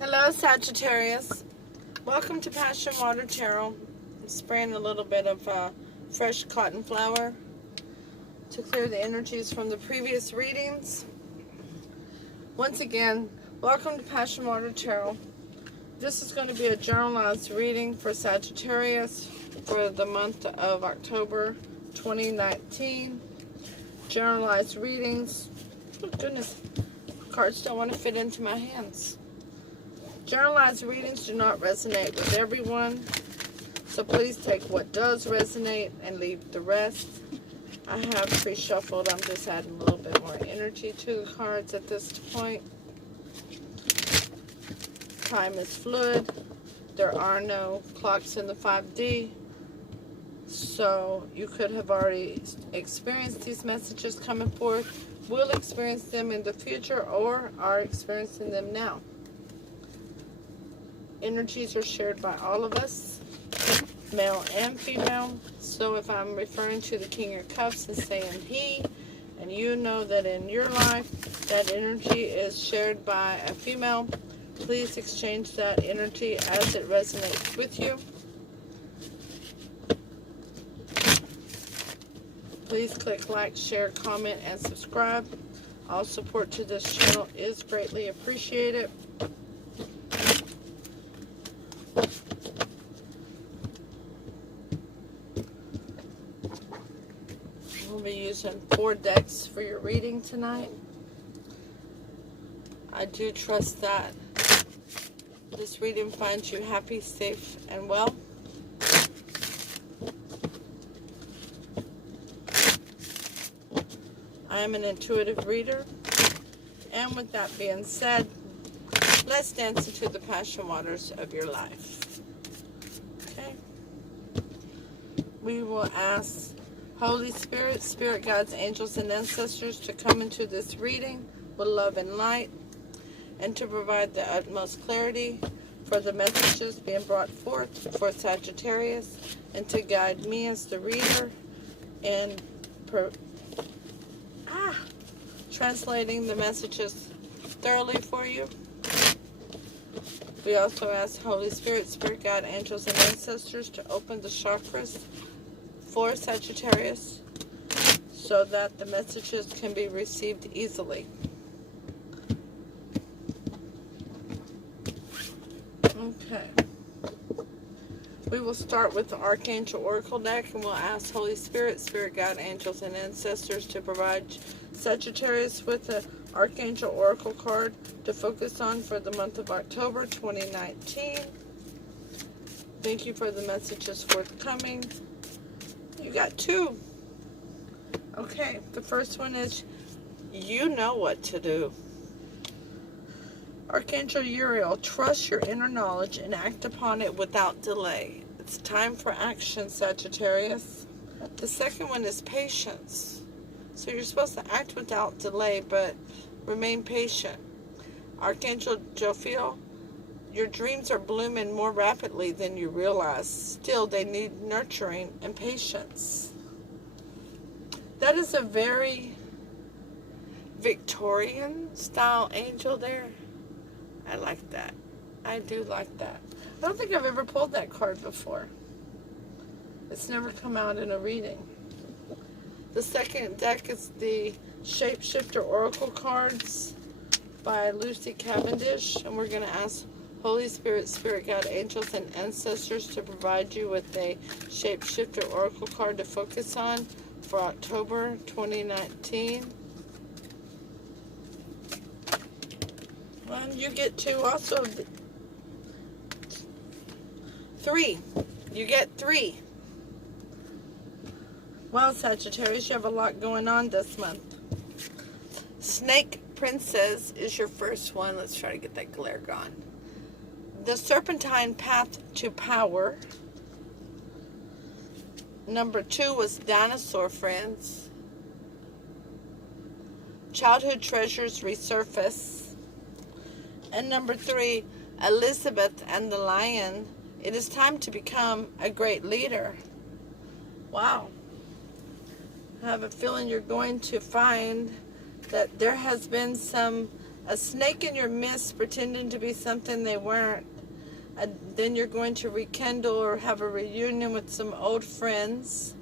Hello, Sagittarius. Welcome to Passion Water Tarot. I'm spraying a little bit of fresh cotton flour to clear the energies from the previous readings. Once again, welcome to Passion Water Tarot. This is going to be a journalized reading for Sagittarius for the month of October 2019. Journalized readings. Oh, goodness. Cards don't want to fit into my hands. Generalized readings do not resonate with everyone, so please take what does resonate and leave the rest. I have pre-shuffled. I'm just adding a little bit more energy to the cards at this point. Time is fluid. There are no clocks in the 5D, so you could have already experienced these messages coming forth, will experience them in the future, or are experiencing them now. Energies are shared by all of us, male and female. So if I'm referring to the King of Cups and saying he, and you know that in your life that energy is shared by a female, please exchange that energy as it resonates with you. Please click like, share, comment, and subscribe. All support to this channel is greatly appreciated. We'll be using 4 decks for your reading tonight. I do trust that this reading finds you happy, safe, and well. I am an intuitive reader. And with that being said, let's dance into the passion waters of your life. Okay? We will ask Holy Spirit, Spirit Guides, Angels, and Ancestors to come into this reading with love and light, and to provide the utmost clarity for the messages being brought forth for Sagittarius, and to guide me as the reader in translating the messages thoroughly for you. We also ask Holy Spirit, Spirit Guide, Angels, and Ancestors to open the chakras for Sagittarius so that the messages can be received easily. Okay. We will start with the Archangel Oracle deck, and we'll ask Holy Spirit, Spirit Guide, Angels, and Ancestors to provide Sagittarius with the Archangel Oracle card to focus on for the month of October 2019. Thank you for the messages forthcoming. You got 2. Okay, the first one is, you know what to do. Archangel Uriel, trust your inner knowledge and act upon it without delay. It's time for action, Sagittarius. The second one is patience. So you're supposed to act without delay, but remain patient. Archangel Jophiel, your dreams are blooming more rapidly than you realize. Still, they need nurturing and patience. That is a very Victorian style angel there. I like that. I do like that. I don't think I've ever pulled that card before. It's never come out in a reading. The second deck is the Shapeshifter Oracle cards by Lucy Cavendish, and we're going to ask Holy Spirit, Spirit Guide, Angels, and Ancestors to provide you with a Shapeshifter Oracle card to focus on for October 2019. Well, you get 2 also. 3. You get 3. Well, Sagittarius, you have a lot going on this month. Snake Princess is your first one. Let's try to get that glare gone. The Serpentine Path to Power. Number 2 was Dinosaur Friends. Childhood Treasures Resurface. And number 3, Elizabeth and the Lion. It is time to become a great leader. Wow. I have a feeling you're going to find that there has been some A snake in your midst pretending to be something they weren't. Then you're going to rekindle or have a reunion with some old friends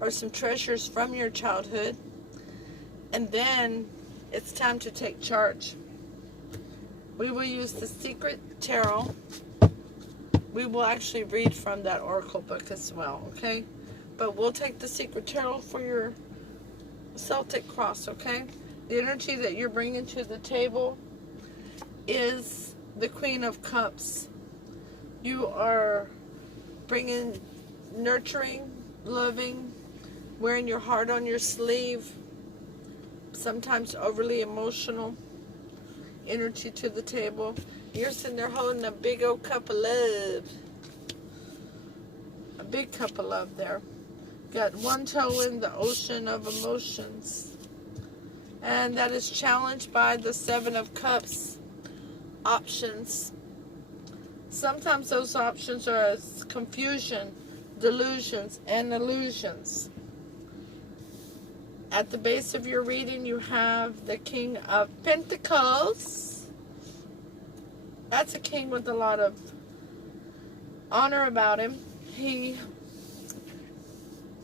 or some treasures from your childhood. And then it's time to take charge. We will use the Secret Tarot. We will actually read from that Oracle book as well, okay? But we'll take the Secret Tarot for your Celtic cross, okay? The energy that you're bringing to the table is the Queen of Cups. You are bringing nurturing, loving, wearing your heart on your sleeve, sometimes overly emotional energy to the table. You're sitting there holding a big old cup of love. A big cup of love there. Got one toe in the ocean of emotions. And that is challenged by the Seven of Cups options. Sometimes those options are confusion, delusions, and illusions. At the base of your reading, you have the King of Pentacles. That's a king with a lot of honor about him. He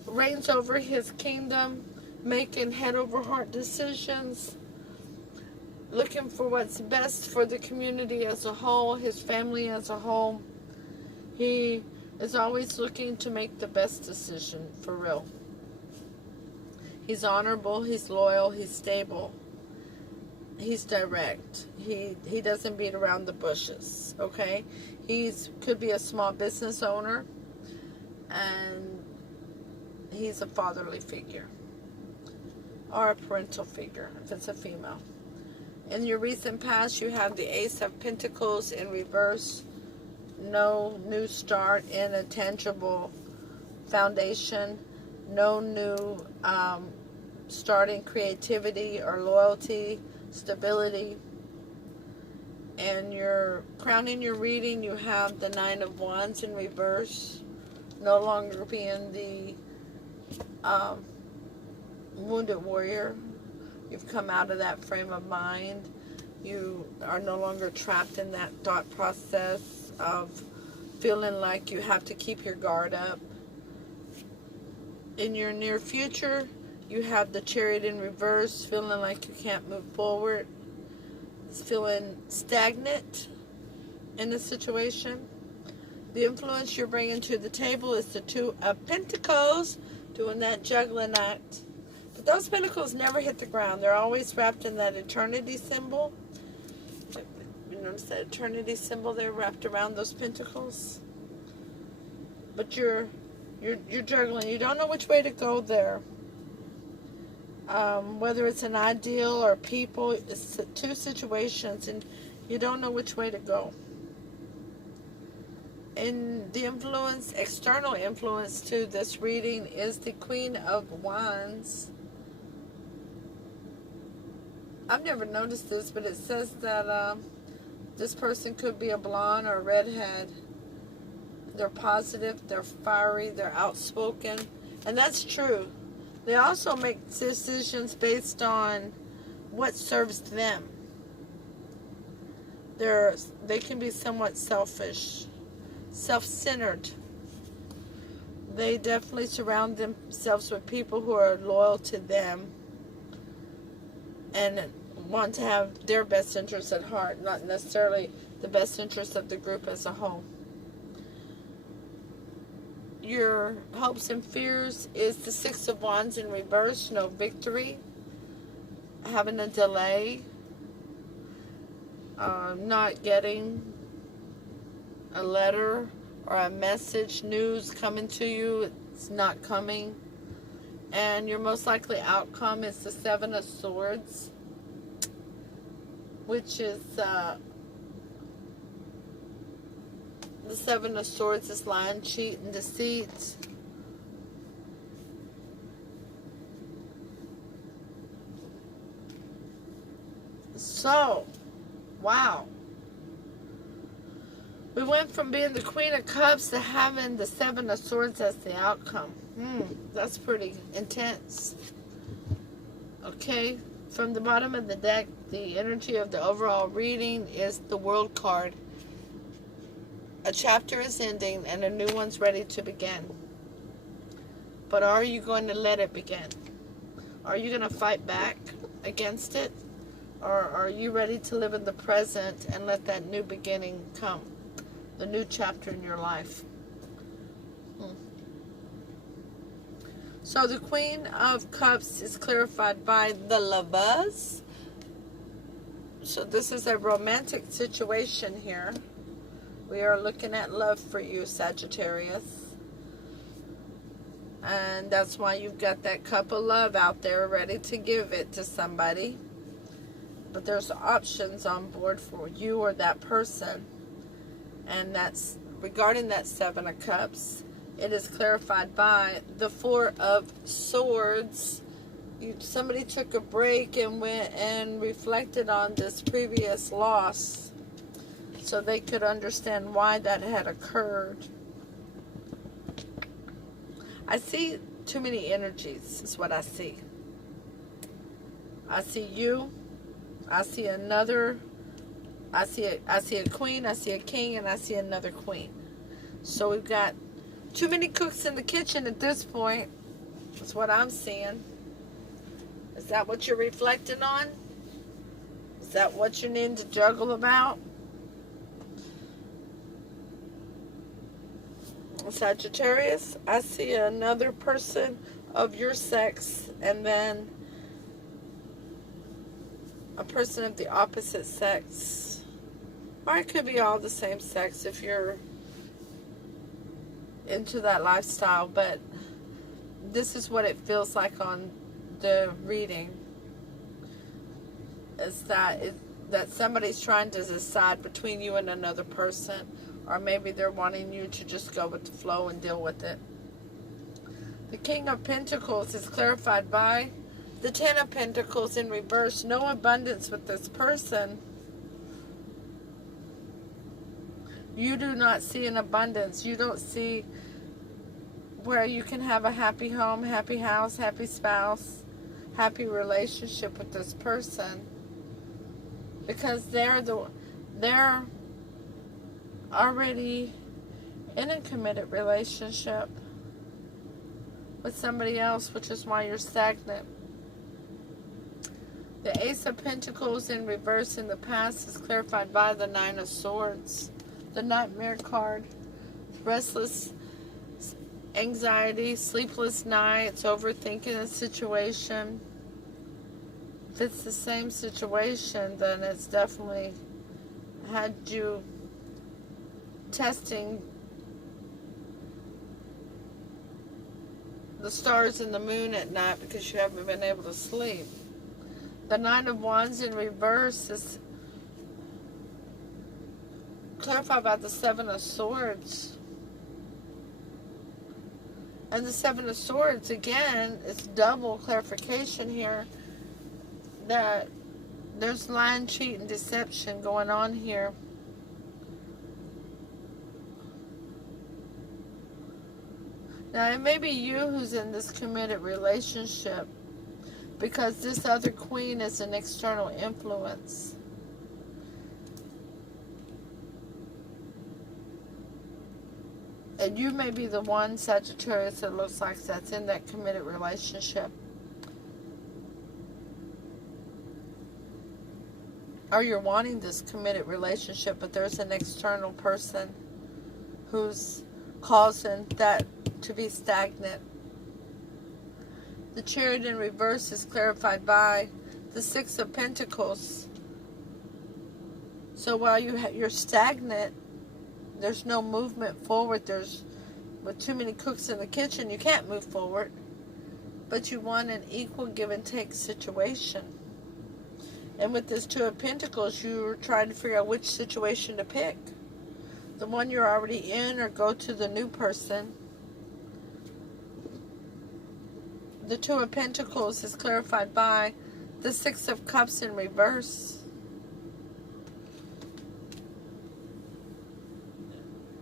reigns over his kingdom, making head over heart decisions, looking for what's best for the community as a whole, his family as a whole. He is always looking to make the best decision, for real. He's honorable, he's loyal, he's stable, he's direct. He doesn't beat around the bushes, okay? Could be a small business owner, and he's a fatherly figure or a parental figure if it's a female. In your recent past, you have the Ace of Pentacles in reverse. No new start in a tangible foundation. No new starting creativity or loyalty, stability. And you're crowning your reading, you have the Nine of Wands in reverse. No longer being the wounded warrior. You've come out of that frame of mind. You are no longer trapped in that thought process of feeling like you have to keep your guard up. In your near future, you have the Chariot in reverse, feeling like you can't move forward. It's feeling stagnant in the situation. The influence you're bringing to the table is the Two of Pentacles, doing that juggling act. But those pentacles never hit the ground. They're always wrapped in that eternity symbol. You notice that eternity symbol there wrapped around those pentacles? But you're juggling. You don't know which way to go there. Whether it's an ideal or people, it's two situations, and you don't know which way to go. And the influence, external influence to this reading is the Queen of Wands. I've never noticed this, but it says that this person could be a blonde or a redhead. They're positive, they're fiery, they're outspoken, and that's true. They also make decisions based on what serves them. They can be somewhat selfish, self-centered. They definitely surround themselves with people who are loyal to them and want to have their best interests at heart, not necessarily the best interests of the group as a whole. Your hopes and fears is the Six of Wands in reverse, no victory, having a delay, not getting a letter or a message, news coming to you, it's not coming. And your most likely outcome is the Seven of Swords, which is the Seven of Swords is lying, cheat, and deceit. So, wow. We went from being the Queen of Cups to having the Seven of Swords as the outcome. That's pretty intense. Okay, from the bottom of the deck, The energy of the overall reading is the World card. A chapter is ending and a new one's ready to begin. But are you going to let it begin? Are you going to fight back against it? Or are you ready to live in the present and let that new beginning come? The new chapter in your life. So the Queen of Cups is clarified by the Lovers. So this is a romantic situation here. We are looking at love for you, Sagittarius. And that's why you've got that cup of love out there ready to give it to somebody. But there's options on board for you or that person. And that's regarding that Seven of Cups. It is clarified by the Four of Swords. Somebody took a break and went and reflected on this previous loss so they could understand why that had occurred. I see too many energies is what I see. I see you. I see another. I see a queen. I see a king, and I see another queen. So we've got too many cooks in the kitchen at this point. That's what I'm seeing. Is that what you're reflecting on? Is that what you need to juggle about? Sagittarius, I see another person of your sex and then a person of the opposite sex. Or it could be all the same sex if you're into that lifestyle, but this is what it feels like on the reading. Is that somebody's trying to decide between you and another person. Or maybe they're wanting you to just go with the flow and deal with it. The King of Pentacles is clarified by the Ten of Pentacles in reverse. No abundance with this person. You do not see an abundance. You don't see where you can have a happy home, happy house, happy spouse, happy relationship with this person. Because they're already in a committed relationship with somebody else, which is why you're stagnant. The Ace of Pentacles in reverse in the past is clarified by the Nine of Swords. The Nightmare card. Restless, anxiety, sleepless nights, overthinking a situation. If it's the same situation, then it's definitely had you testing the stars and the moon at night because you haven't been able to sleep. The Nine of Wands in reverse is clarified by the Seven of Swords. And the Seven of Swords, again, is double clarification here that there's lying, cheat, and deception going on here. Now, it may be you who's in this committed relationship because this other queen is an external influence. And you may be the one, Sagittarius, that looks like that's in that committed relationship. Or you're wanting this committed relationship, but there's an external person who's causing that to be stagnant. The Chariot in reverse is clarified by the Six of Pentacles. So while you're stagnant, there's no movement forward. With too many cooks in the kitchen, you can't move forward. But you want an equal give and take situation. And with this Two of Pentacles, you're trying to figure out which situation to pick. The one you're already in, or go to the new person. The Two of Pentacles is clarified by the Six of Cups in reverse.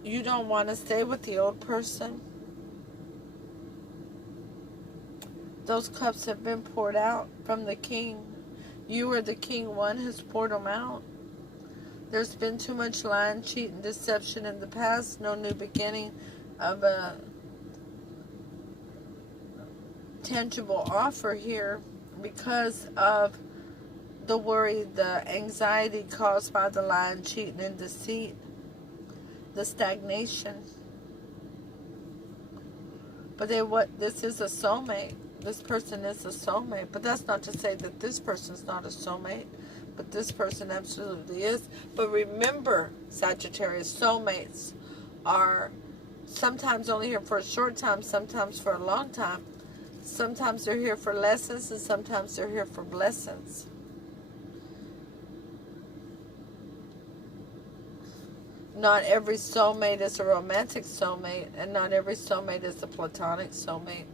You don't want to stay with the old person. Those cups have been poured out from the King. You or the King One has poured them out. There's been too much lying, cheat, and deception in the past. No new beginning of a tangible offer here because of the worry, the anxiety caused by the lying, cheating, and deceit, the stagnation. But this is a soulmate. This person is a soulmate. But that's not to say that this person's not a soulmate. But this person absolutely is. But remember, Sagittarius, soulmates are sometimes only here for a short time, sometimes for a long time. Sometimes they're here for lessons, and sometimes they're here for blessings. Not every soulmate is a romantic soulmate, and not every soulmate is a platonic soulmate.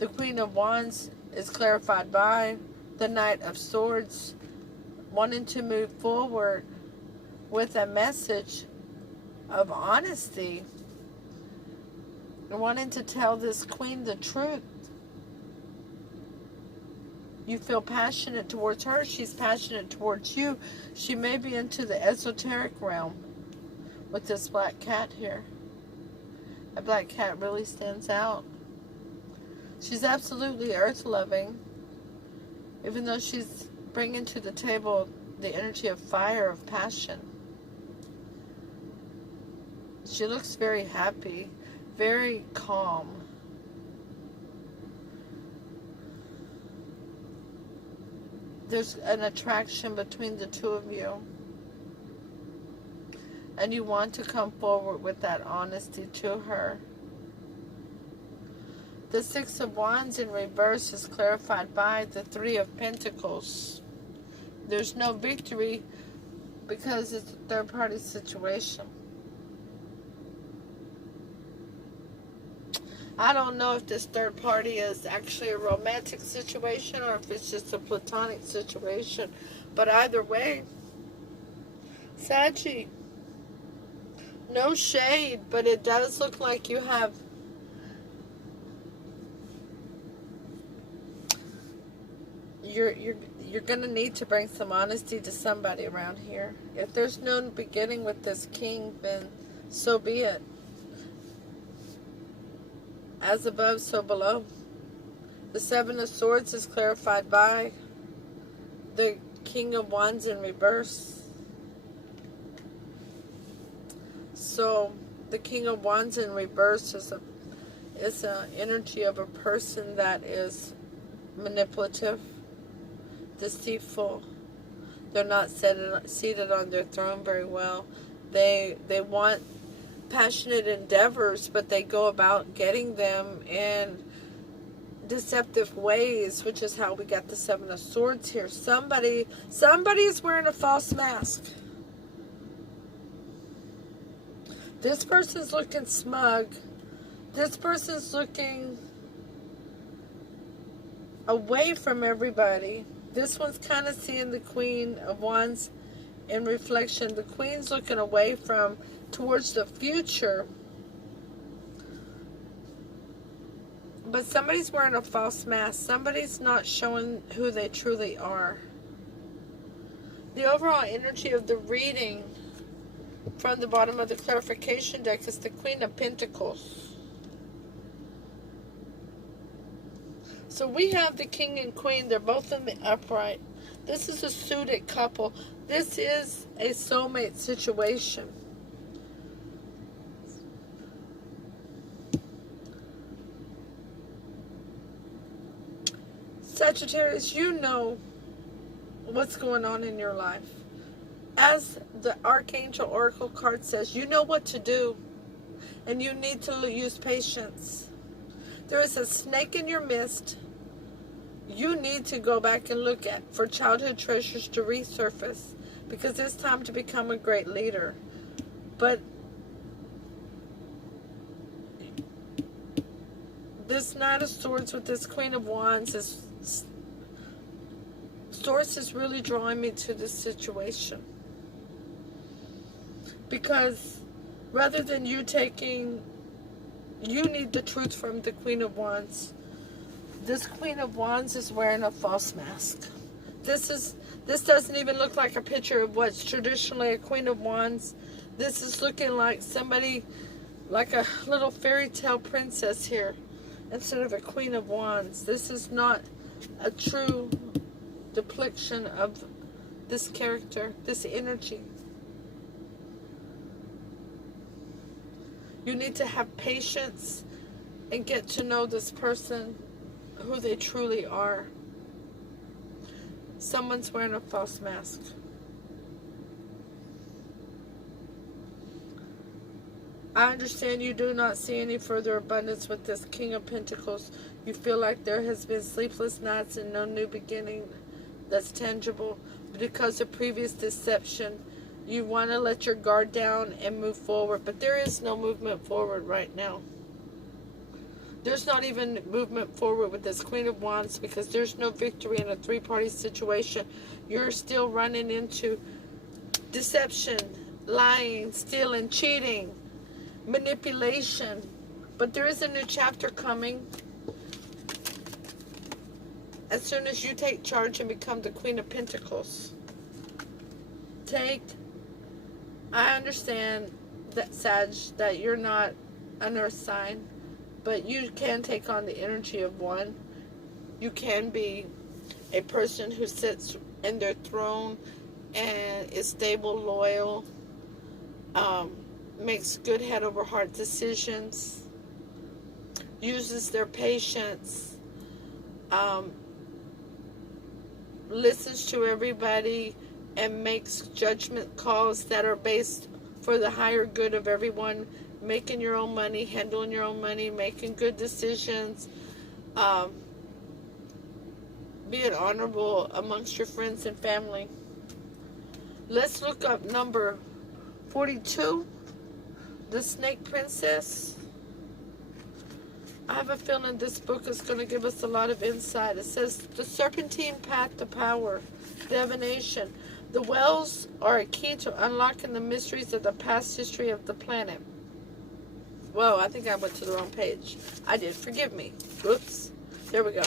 The Queen of Wands is clarified by the Knight of Swords, wanting to move forward with a message of honesty, and wanting to tell this Queen the truth. You feel passionate towards her. She's passionate towards you. She may be into the esoteric realm with this black cat here. A black cat really stands out. She's absolutely earth-loving, even though she's bringing to the table the energy of fire, of passion. She looks very happy, very calm. There's an attraction between the two of you. And you want to come forward with that honesty to her. The Six of Wands in reverse is clarified by the Three of Pentacles. There's no victory because it's a third-party situation. I don't know if this third party is actually a romantic situation or if it's just a platonic situation. But either way, Saggy, no shade, but it does look like you have you're going to need to bring some honesty to somebody around here. If there's no beginning with this king, then so be it. As above, so below. The Seven of Swords is clarified by the King of Wands in reverse. So, the King of Wands in reverse is an energy of a person that is manipulative, deceitful. They're not seated on their throne very well. They want passionate endeavors, but they go about getting them in deceptive ways, which is how we got the Seven of Swords here. Somebody is wearing a false mask. This person's looking smug. This person's looking away from everybody. This one's kind of seeing the Queen of Wands in reflection. The Queen's looking away towards the future. But somebody's wearing a false mask. Somebody's not showing who they truly are. The overall energy of the reading from the bottom of the clarification deck is the Queen of Pentacles. So we have the King and Queen. They're both in the upright. This is a suited couple. This is a soulmate situation. Sagittarius, you know what's going on in your life. As the Archangel Oracle card says, you know what to do, and you need to use patience. There is a snake in your midst. You need to go back and look for childhood treasures to resurface, because it's time to become a great leader. But this Knight of Swords with this Queen of Wands is Source is really drawing me to this situation. Because rather than you need the truth from the Queen of Wands. This Queen of Wands is wearing a false mask. This doesn't even look like a picture of what's traditionally a Queen of Wands. This is looking like somebody, like a little fairy tale princess here, instead of a Queen of Wands. This is not a true depiction of this character, this energy. You need to have patience and get to know this person, who they truly are. Someone's wearing a false mask. I understand you do not see any further abundance with this King of Pentacles. You feel like there has been sleepless nights and no new beginning that's tangible. Because of previous deception, you want to let your guard down and move forward. But there is no movement forward right now. There's not even movement forward with this Queen of Wands, because there's no victory in a three-party situation. You're still running into deception, lying, stealing, cheating, manipulation. But there is a new chapter coming. As soon as you take charge and become the Queen of Pentacles. I understand that, Sag, that you're not an earth sign, but you can take on the energy of one. You can be a person who sits in their throne and is stable, loyal, makes good head over heart decisions, uses their patience, listens to everybody, and makes judgment calls that are based for the higher good of everyone, making your own money, handling your own money, making good decisions, being honorable amongst your friends and family. Let's look up number 42, the Snake Princess. I have a feeling this book is going to give us a lot of insight. It says, the serpentine path to power, divination. The wells are a key to unlocking the mysteries of the past history of the planet. Whoa, I think I went to the wrong page. I did. Forgive me. Oops. There we go.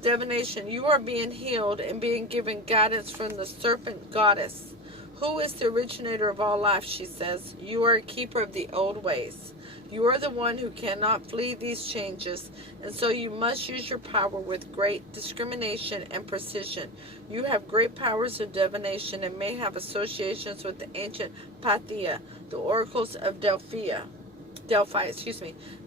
Divination. You are being healed and being given guidance from the serpent goddess, who is the originator of all life, she says. You are a keeper of the old ways. You are the one who cannot flee these changes, and so you must use your power with great discrimination and precision. You have great powers of divination and may have associations with the ancient Pythia, the oracles of Delphi.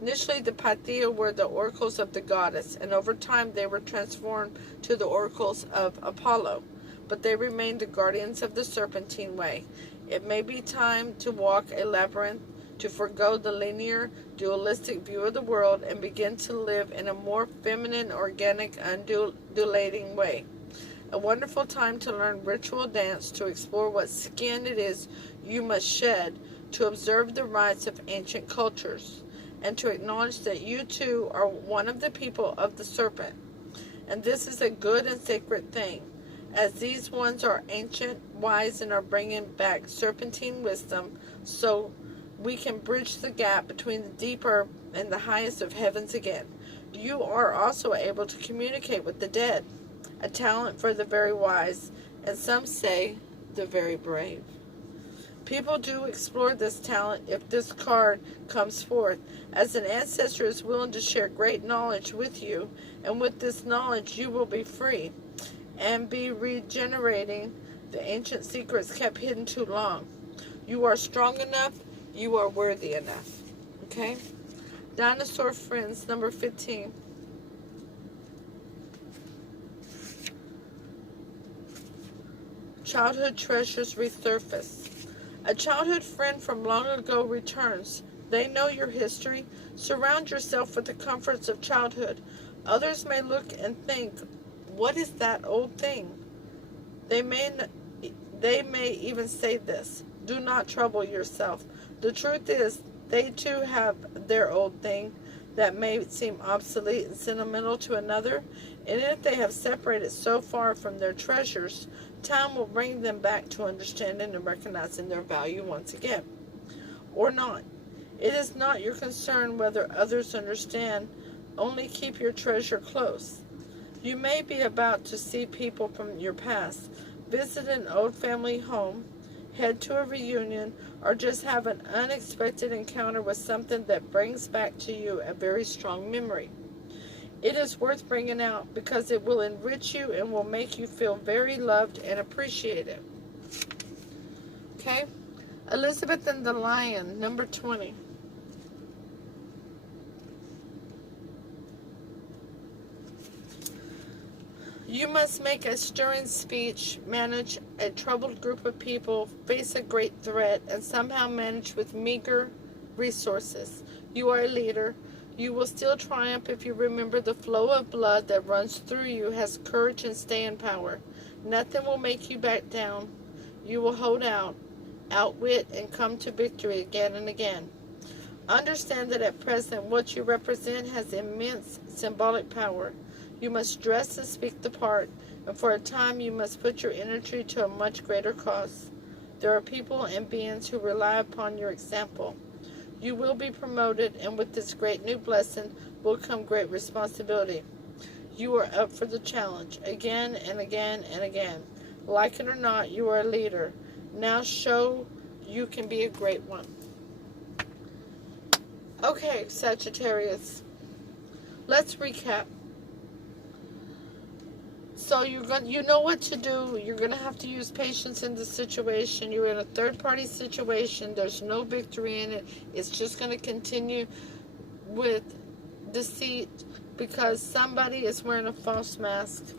Initially, the Pythia were the oracles of the goddess, and over time they were transformed to the oracles of Apollo. But they remain the guardians of the serpentine way. It may be time to walk a labyrinth, to forgo the linear, dualistic view of the world and begin to live in a more feminine, organic, undulating way. A wonderful time to learn ritual dance, to explore what skin it is you must shed, to observe the rites of ancient cultures, and to acknowledge that you too are one of the people of the serpent. And this is a good and sacred thing, as these ones are ancient, wise, and are bringing back serpentine wisdom, so we can bridge the gap between the deeper and the highest of heavens again. You are also able to communicate with the dead, a talent for the very wise, and some say the very brave. People do explore this talent if this card comes forth, as an ancestor is willing to share great knowledge with you, and with this knowledge you will be free and be regenerating the ancient secrets kept hidden too long. You are strong enough. You are worthy enough. Okay? Dinosaur Friends, number 15. Childhood treasures resurface. A childhood friend from long ago returns. They know your history. Surround yourself with the comforts of childhood. Others may look and think, what is that old thing? They may even say this. Do not trouble yourself. The truth is, they too have their old thing that may seem obsolete and sentimental to another, and if they have separated so far from their treasures, time will bring them back to understanding and recognizing their value once again. Or not. It is not your concern whether others understand Only keep your treasure close. You may be about to see people from your past, visit an old family home, head to a reunion, or just have an unexpected encounter with something that brings back to you a very strong memory. It is worth bringing out because it will enrich you and will make you feel very loved and appreciated. Okay? Elizabeth and the Lion, number 20. You must make a stirring speech, manage a troubled group of people, face a great threat, and somehow manage with meager resources. You are a leader. You will still triumph if you remember the flow of blood that runs through you has courage and staying power. Nothing will make you back down. You will hold out, outwit, and come to victory again and again. Understand that at present what you represent has immense symbolic power. You must dress and speak the part, and for a time you must put your energy to a much greater cause. There are people and beings who rely upon your example. You will be promoted, and with this great new blessing will come great responsibility. You are up for the challenge, again and again and again. Like it or not, you are a leader. Now show you can be a great one. Okay, Sagittarius, let's recap. So you know what to do. You're going to have to use patience in the situation. You're in a third-party situation. There's no victory in it. It's just going to continue with deceit because somebody is wearing a false mask.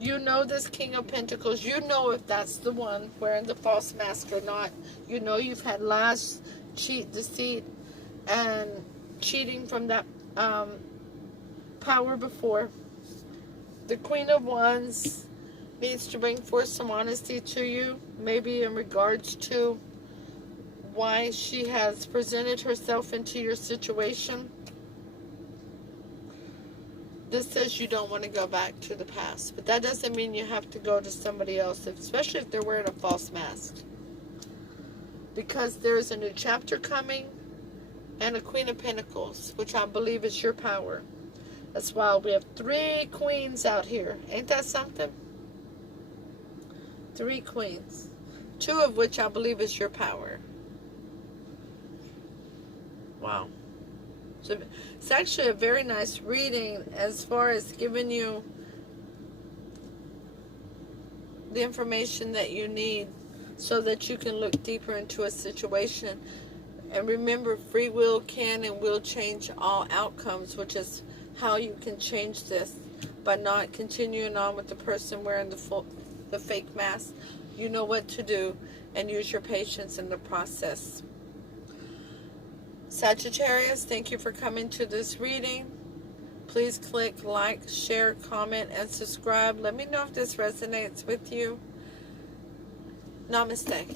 You know this King of Pentacles. You know if that's the one wearing the false mask or not. You know you've had lies, deceit, and cheating from that power before. The Queen of Wands needs to bring forth some honesty to you, maybe in regards to why she has presented herself into your situation. This says you don't want to go back to the past, but that doesn't mean you have to go to somebody else, especially if they're wearing a false mask. Because there is a new chapter coming and a Queen of Pentacles, which I believe is your power. That's why we have 3 queens out here. Ain't that something? 3 queens. 2 of which I believe is your power. Wow. So it's actually a very nice reading as far as giving you the information that you need so that you can look deeper into a situation. And remember, free will can and will change all outcomes, which is how you can change this by not continuing on with the person wearing the fake mask. You know what to do and use your patience in the process. Sagittarius, thank you for coming to this reading. Please click like, share, comment, and subscribe. Let me know if this resonates with you. Namaste.